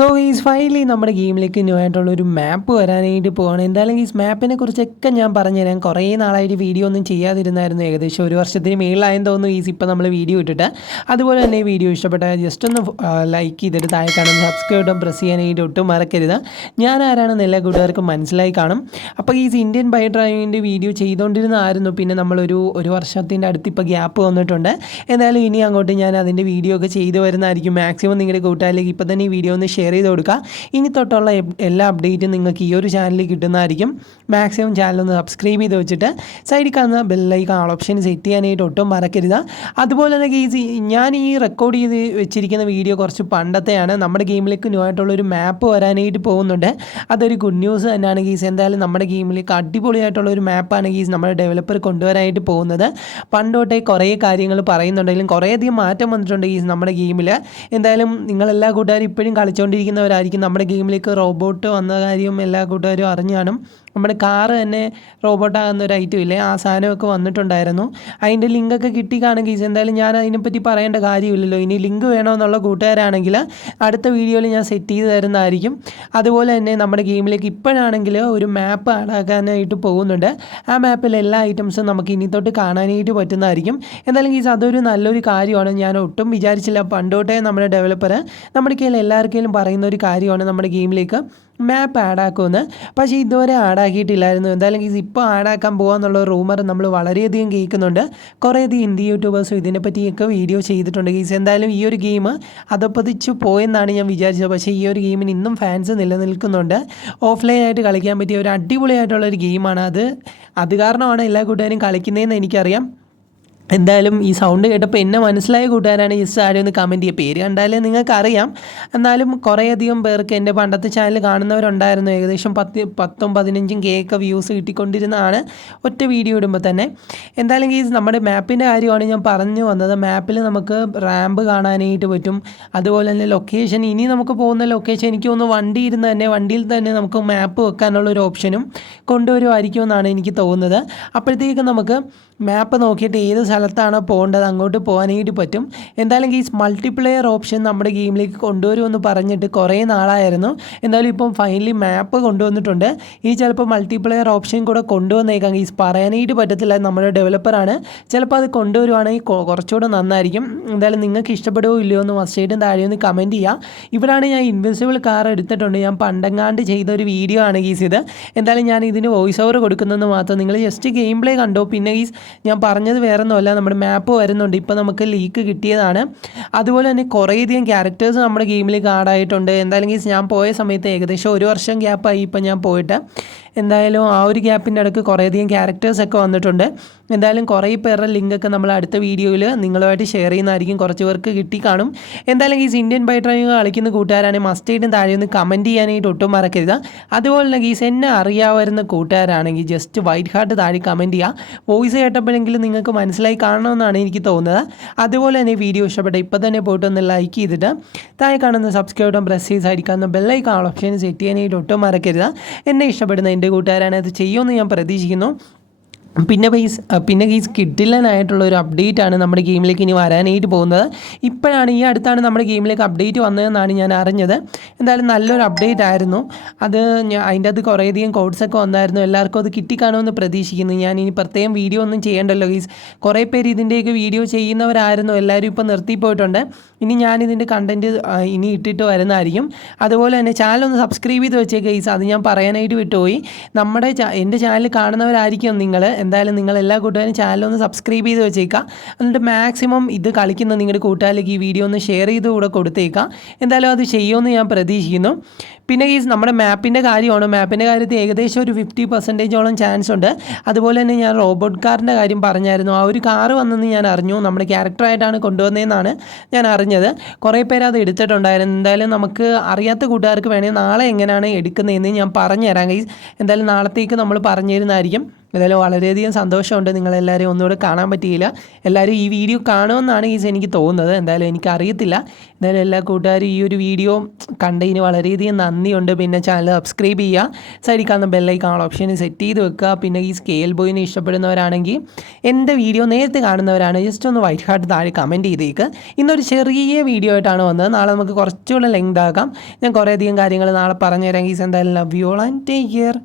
So is finally നമ്മുടെ ഗെയിമിലേക്ക് new ആയിട്ടുള്ളൊരു മാപ്പ് വരാനായിട്ട് പോവാണ്. എന്തായാലും ഈ മാപ്പിനെ കുറിച്ചൊക്കെ ഞാൻ പറഞ്ഞുതരാം. കുറേ നാളായിട്ട് വീഡിയോ ഒന്നും ചെയ്യാതിരുന്നായിരുന്നു. ഏകദേശം ഒരു വർഷത്തിന് മേളിലായെന്ന് തോന്നുന്നു ഈസ് ഇപ്പോൾ നമ്മൾ വീഡിയോ ഇട്ടിട്ട്. അതുപോലെ തന്നെ ഈ വീഡിയോ ഇഷ്ടപ്പെട്ടാൽ ജസ്റ്റ് ഒന്ന് ലൈക്ക് ചെയ്തിട്ട് താഴെ കാണുന്ന സബ്സ്ക്രൈബ് ബട്ടൺ പ്രസ് ചെയ്യാനായിട്ട് ഒട്ടും മറക്കരുത്. ഞാൻ ആരാണെന്ന് എല്ലാ കൂട്ടുകാർക്കും മനസ്സിലായി കാണും. അപ്പോൾ ഈ ഇന്ത്യൻ ബൈക്ക് ഡ്രൈവിങ്ങിൻ്റെ വീഡിയോ ചെയ്തുകൊണ്ടിരുന്നതായിരുന്നു. പിന്നെ നമ്മളൊരു വർഷത്തിൻ്റെ അടുത്ത് ഇപ്പോൾ ഗ്യാപ്പ് വന്നിട്ടുണ്ട്. എന്തായാലും ഇനി അങ്ങോട്ട് ഞാൻ അതിൻ്റെ വീഡിയോ ഒക്കെ ചെയ്തു വരുന്നതായിരിക്കും. മാക്സിമം നിങ്ങളുടെ കൂട്ടുകാരിലേക്ക് ഇപ്പോൾ തന്നെ ഈ വീഡിയോ ഒന്ന് ഷെയർ ചെയ്ത് കൊടുക്കുക. ഇനി തൊട്ടുള്ള എല്ലാ അപ്ഡേറ്റും നിങ്ങൾക്ക് ഈ ഒരു ചാനലിൽ കിട്ടുന്നതായിരിക്കും. മാക്സിമം ചാനലൊന്ന് സബ്സ്ക്രൈബ് ചെയ്ത് വെച്ചിട്ട് സൈഡിൽ കാണുന്ന ബെല്ലൈക്കൺ ആൾ ഓപ്ഷൻ സെറ്റ് ചെയ്യാനായിട്ട് ഒട്ടും മറക്കരുത്. അതുപോലെ തന്നെ ഗെയ്സ്, ഞാൻ ഈ റെക്കോർഡ് ചെയ്ത് വെച്ചിരിക്കുന്ന വീഡിയോ കുറച്ച് പണ്ടത്തെയാണ്. നമ്മുടെ ഗെയിമിലേക്ക് ന്യൂ ആയിട്ടുള്ളൊരു മാപ്പ് വരാനായിട്ട് പോകുന്നുണ്ട്. അതൊരു ഗുഡ് ന്യൂസ് തന്നെയാണ് ഗെയ്സ്. എന്തായാലും നമ്മുടെ ഗെയിമിലേക്ക് അടിപൊളിയായിട്ടുള്ളൊരു മാപ്പാണ് ഗെയ്സ് നമ്മുടെ ഡെവലപ്പർ കൊണ്ടുവരാനായിട്ട് പോകുന്നത്. പണ്ടോട്ടേ കുറേ കാര്യങ്ങൾ പറയുന്നുണ്ടെങ്കിലും കുറേയധികം മാറ്റം വന്നിട്ടുണ്ട് ഗെയ്സ് നമ്മുടെ ഗെയിമിൽ. എന്തായാലും നിങ്ങളെല്ലാ കൂട്ടുകാരും ഇപ്പോഴും കളിച്ചുകൊണ്ടിരിക്കുന്നവരായിരിക്കും. നമ്മുടെ ഗെയിമിലേക്ക് റോബോട്ട് വന്ന കാര്യം എല്ലാ കൂട്ടുകാരും അറിഞ്ഞു കാണും. നമ്മുടെ കാറ് തന്നെ റോബോട്ടാകുന്ന ഒരു ഐറ്റം ഇല്ലേ, ആ സാധനമൊക്കെ വന്നിട്ടുണ്ടായിരുന്നു. അതിൻ്റെ ലിങ്കൊക്കെ കിട്ടിക്കാണെങ്കിൽ എന്തായാലും ഞാൻ അതിനെപ്പറ്റി പറയേണ്ട കാര്യമില്ലല്ലോ. ഇനി ലിങ്ക് വേണമെന്നുള്ള കൂട്ടുകാരാണെങ്കിൽ അടുത്ത വീഡിയോയിൽ ഞാൻ സെറ്റ് ചെയ്ത് തരുന്നതായിരിക്കും. അതുപോലെ തന്നെ നമ്മുടെ ഗെയിമിലേക്ക് ഇപ്പോഴാണെങ്കിൽ ഒരു മാപ്പ് ആഡാക്കാനായിട്ട് പോകുന്നുണ്ട്. ആ മാപ്പിൽ എല്ലാ ഐറ്റംസും നമുക്ക് ഇനി തൊട്ട് കാണാനായിട്ട് പറ്റുന്നതായിരിക്കും. എന്തായാലും ഗീസ് അതൊരു നല്ലൊരു കാര്യമാണ്. ഞാൻ ഒട്ടും വിചാരിച്ചില്ല. പണ്ടോട്ടേ നമ്മുടെ ഡെവലപ്പർ നമ്മുടെ കയ്യിൽ എല്ലാവർക്കും പറയുന്ന ഒരു കാര്യമാണ് നമ്മുടെ ഗെയിമിലേക്ക് മാപ്പ് ആഡാക്കുമെന്ന്. പക്ഷേ ഇതുവരെ ആഡാക്കിയിട്ടില്ലായിരുന്നു. എന്തായാലും ഗീസ് ഇപ്പോൾ ആഡാക്കാൻ പോകാമെന്നുള്ള റൂമർ നമ്മൾ വളരെയധികം കേൾക്കുന്നുണ്ട്. കുറേയധികം ഇന്ത്യ യൂട്യൂബേഴ്സും ഇതിനെപ്പറ്റിയൊക്കെ വീഡിയോ ചെയ്തിട്ടുണ്ട് ഗീസ്. എന്തായാലും ഈ ഒരു ഗെയിം അതപ്പതിച്ചു പോയെന്നാണ് ഞാൻ വിചാരിച്ചത്. പക്ഷേ ഈ ഒരു ഗെയിമിന് ഇന്നും ഫാൻസ് നിലനിൽക്കുന്നുണ്ട്. ഓഫ്ലൈനായിട്ട് കളിക്കാൻ പറ്റിയ ഒരു അടിപൊളിയായിട്ടുള്ളൊരു ഗെയിമാണ് അത് കാരണമാണ് എല്ലാ കൂട്ടുകാരും കളിക്കുന്നതെന്ന് എനിക്കറിയാം. എന്തായാലും ഈ സൗണ്ട് കേട്ടപ്പോൾ എന്നെ മനസ്സിലായ കൂട്ടുകാരാണ് ജസ്റ്റ് ആരും ഒന്ന് കമൻറ്റ് ചെയ്യുക. പേര് കണ്ടാലേ നിങ്ങൾക്കറിയാം. എന്നാലും കുറേയധികം പേർക്ക് എൻ്റെ പണ്ടത്തെ ചാനൽ കാണുന്നവരുണ്ടായിരുന്നു. ഏകദേശം 10-15 ഒക്കെ വ്യൂസ് കിട്ടിക്കൊണ്ടിരുന്നതാണ് ഒറ്റ വീഡിയോ ഇടുമ്പോൾ തന്നെ. എന്തായാലും ഈ നമ്മുടെ മാപ്പിൻ്റെ കാര്യമാണ് ഞാൻ പറഞ്ഞു വന്നത്. മാപ്പിൽ നമുക്ക് റാമ്പ് കാണാനായിട്ട് പറ്റും. അതുപോലെ തന്നെ ലൊക്കേഷൻ, ഇനി നമുക്ക് പോകുന്ന ലൊക്കേഷൻ എനിക്ക് തോന്നുന്നു വണ്ടിയിൽ തന്നെ നമുക്ക് മാപ്പ് വെക്കാനുള്ളൊരു ഓപ്ഷനും കൊണ്ടുവരുമായിരിക്കുമെന്നാണ് എനിക്ക് തോന്നുന്നത്. അപ്പോഴത്തേക്ക് നമുക്ക് മാപ്പ് നോക്കിയിട്ട് ഏത് സ്ഥലത്താണ് പോകേണ്ടത് അങ്ങോട്ട് പോകാനായിട്ട് പറ്റും. എന്തായാലും ഈ മൾട്ടിപ്ലെയർ ഓപ്ഷൻ നമ്മുടെ ഗെയിമിലേക്ക് കൊണ്ടുവരുമെന്ന് പറഞ്ഞിട്ട് കുറേ നാളായിരുന്നു. എന്തായാലും ഇപ്പം ഫൈനലി മാപ്പ് കൊണ്ടുവന്നിട്ടുണ്ട്. ഇനി ചിലപ്പോൾ മൾട്ടിപ്ലെയർ ഓപ്ഷൻ കൂടെ കൊണ്ടുവന്നേക്കാം. ഈ പറയാനായിട്ട് പറ്റത്തില്ല, നമ്മുടെ ഡെവലപ്പറാണ്. ചിലപ്പോൾ അത് കൊണ്ടുവരുവാണെങ്കിൽ കുറച്ചുകൂടെ നന്നായിരിക്കും. എന്തായാലും നിങ്ങൾക്ക് ഇഷ്ടപ്പെടുകയോ ഇല്ലയോ എന്ന് മസ്റ്റായിട്ടും താഴെ ഒന്ന് കമൻറ്റ് ചെയ്യുക. ഇവിടെയാണ് ഞാൻ ഇൻവിസിബിൾ കാർ എടുത്തിട്ടുണ്ട്. ഞാൻ പണ്ടെങ്ങാണ്ട് ചെയ്തൊരു വീഡിയോ ആണ് ഗീസ് ഇത്. എന്തായാലും ഞാൻ ഇതിന് വോയിസ് ഓവർ കൊടുക്കുന്നതെന്ന് മാത്രം. നിങ്ങൾ ജസ്റ്റ് ഗെയിം പ്ലേ കണ്ടോ. പിന്നെ ഗീസ് ഞാൻ പറഞ്ഞത് വേറെ ഒന്നുമല്ല, നമ്മുടെ മാപ്പ് വരുന്നുണ്ട്. ഇപ്പോൾ നമുക്ക് ലീക്ക് കിട്ടിയതാണ്. അതുപോലെ തന്നെ കുറേയധികം ക്യാരക്ടേഴ്സ് നമ്മുടെ ഗെയിമിലേക്ക് ആഡായിട്ടുണ്ട്. എന്തായാലും ഗീസ് ഞാൻ പോയ സമയത്ത് ഏകദേശം 1 വർഷം ഗ്യാപ്പായി ഇപ്പോൾ ഞാൻ പോയിട്ട്. എന്തായാലും ആ ഒരു ഗ്യാപ്പിൻ്റെ ഇടയ്ക്ക് കുറേയധികം ക്യാരക്ടേഴ്സൊക്കെ വന്നിട്ടുണ്ട്. എന്തായാലും കുറേ പേരുടെ ലിങ്കൊക്കെ നമ്മൾ അടുത്ത വീഡിയോയിൽ നിങ്ങളുമായിട്ട് ഷെയർ ചെയ്യുന്നതായിരിക്കും. കുറച്ച് പേർക്ക് കിട്ടിക്കാണും. എന്തായാലും ഗീസ് ഇന്ത്യൻ ബൈക്ക് ഡ്രൈവിംഗ് കളിക്കുന്ന കൂട്ടുകാരാണെങ്കിൽ മസ്റ്റായിട്ടും താഴെ ഒന്ന് കമൻറ്റ് ചെയ്യാനായിട്ട് ഒട്ടും മറക്കരുത്. അതുപോലെ തന്നെ ഗീസ് എന്നെ അറിയാവുന്ന കൂട്ടുകാരാണെങ്കിൽ ജസ്റ്റ് വൈറ്റ് ഹാർട്ട് താഴെ കമൻറ്റ് ചെയ്യുക. വോയിസ് കേട്ടപ്പോഴെങ്കിലും നിങ്ങൾക്ക് മനസ്സിലായി കാണണമെന്നാണ് എനിക്ക് തോന്നുന്നത്. അതുപോലെ തന്നെ വീഡിയോ ഇഷ്ടപ്പെട്ട ഇപ്പോൾ തന്നെ പോയിട്ട് ഒന്ന് ലൈക്ക് ചെയ്തിട്ട് താഴെ കാണുന്ന സബ്സ്ക്രൈബ് ബട്ടൺ പ്രസ് ചെയ്ത് സൈഡിൽ ബെല്ലൈക്കൺ ആൾ ഓപ്ഷൻ സെറ്റ് ചെയ്യാനായിട്ട് ഒട്ടും മറക്കരുത്. എന്നെ ഇഷ്ടപ്പെടുന്ന എൻ്റെ കൂട്ടുകാരാണ് അത് ചെയ്യുമെന്ന് ഞാൻ പ്രതീക്ഷിക്കുന്നു. പിന്നെ ഗീസ് കിഡിലനായിട്ടുള്ളൊരു അപ്ഡേറ്റ് ആണ് നമ്മുടെ ഗെയിമിലേക്ക് ഇനി വരാനായിട്ട് പോകുന്നത്. ഈ അടുത്താണ് നമ്മുടെ ഗെയിമിലേക്ക് അപ്ഡേറ്റ് വന്നതെന്നാണ് ഞാൻ അറിഞ്ഞത്. എന്തായാലും നല്ലൊരു അപ്ഡേറ്റ് ആയിരുന്നു അത്. അതിൻ്റെ അത് കുറേയധികം കോഡ്സൊക്കെ വന്നായിരുന്നു. എല്ലാവർക്കും അത് കിട്ടിക്കാണുമെന്ന് പ്രതീക്ഷിക്കുന്നു. ഞാൻ ഇനി പ്രത്യേകം വീഡിയോ ഒന്നും ചെയ്യേണ്ടല്ലോ ഗീസ്. കുറേ പേര് ഇതിൻ്റെയൊക്കെ വീഡിയോ ചെയ്യുന്നവരായിരുന്നു. എല്ലാവരും ഇപ്പോൾ നിർത്തിപ്പോയിട്ടുണ്ട്. ഇനി ഞാനിതിൻ്റെ കണ്ടൻറ്റ് ഇനി ഇട്ടിട്ട് വരുന്നതായിരിക്കും. അതുപോലെ തന്നെ ചാനലൊന്ന് സബ്സ്ക്രൈബ് ചെയ്ത് വെച്ചേക്കുക ഗീസ്. അത് ഞാൻ പറയാനായിട്ട് വിട്ടുപോയി. എൻ്റെ ചാനൽ കാണുന്നവരായിരിക്കും നിങ്ങൾ. എന്തായാലും നിങ്ങൾ എല്ലാ കൂട്ടുകാരും ചാനലൊന്ന് സബ്സ്ക്രൈബ് ചെയ്ത് വെച്ചേക്കുക. എന്നിട്ട് മാക്സിമം ഇത് കളിക്കുന്ന നിങ്ങളുടെ കൂട്ടുകാരിലേക്ക് ഈ വീഡിയോ ഒന്ന് ഷെയർ ചെയ്ത് കൂടെ കൊടുത്തേക്കുക. എന്തായാലും അത് ചെയ്യുമെന്ന് ഞാൻ പ്രതീക്ഷിക്കുന്നു. പിന്നെ ഈ നമ്മുടെ മാപ്പിൻ്റെ കാര്യമാണ്. മാപ്പിൻ്റെ കാര്യത്തിൽ ഏകദേശം ഒരു 50% ചാൻസ് ഉണ്ട്. അതുപോലെ തന്നെ ഞാൻ റോബോട്ട് കാറിൻ്റെ കാര്യം പറഞ്ഞായിരുന്നു. ആ ഒരു കാറ് വന്നെന്ന് ഞാൻ അറിഞ്ഞു. നമ്മുടെ ക്യാരക്ടറായിട്ടാണ് കൊണ്ടുവന്നതെന്നാണ് ഞാൻ അറിഞ്ഞത്. കുറേ പേര് അത് എടുത്തിട്ടുണ്ടായിരുന്നു. എന്തായാലും നമുക്ക് അറിയാത്ത കൂട്ടുകാർക്ക് വേണമെങ്കിൽ നാളെ എങ്ങനെയാണ് എടുക്കുന്നതെന്ന് ഞാൻ പറഞ്ഞുതരാം ഗൈസ്. എന്തായാലും നാളത്തേക്ക് നമ്മൾ പറഞ്ഞു തരുന്നതായിരിക്കും. എന്തായാലും വളരെയധികം സന്തോഷമുണ്ട് നിങ്ങളെല്ലാവരെയും ഒന്നുകൂടെ കാണാൻ പറ്റിയില്ല. എല്ലാവരും ഈ വീഡിയോ കാണുമെന്നാണ് ഗീസ് എനിക്ക് തോന്നുന്നത്. എന്തായാലും എനിക്കറിയത്തില്ല. എന്തായാലും എല്ലാ കൂട്ടുകാരും ഈ ഒരു വീഡിയോ കണ്ടതിന് വളരെയധികം നന്ദിയുണ്ട്. പിന്നെ ചാനൽ സബ്സ്ക്രൈബ് ചെയ്യുക, സൈഡിൽ കാണുന്ന ബെല്ലൈക്കൺ ഓപ്ഷൻ സെറ്റ് ചെയ്ത് വെക്കുക. പിന്നെ ഈ സ്കെയിൽ ബോയിനെ ഇഷ്ടപ്പെടുന്നവരാണെങ്കിൽ എൻ്റെ വീഡിയോ നേരത്തെ കാണുന്നവരാണ് ജസ്റ്റ് ഒന്ന് വൈറ്റ് ഹാർട്ട് താഴെ കമൻറ്റ് ചെയ്തേക്ക്. ഇന്നൊരു ചെറിയ വീഡിയോ ആയിട്ടാണ് വന്നത്. നാളെ നമുക്ക് കുറച്ചുകൂടെ ലെങ്ത് ആക്കാം. ഞാൻ കുറേയധികം കാര്യങ്ങൾ നാളെ പറഞ്ഞുതരാം ഗീസ്. എന്തായാലും love you all and take care.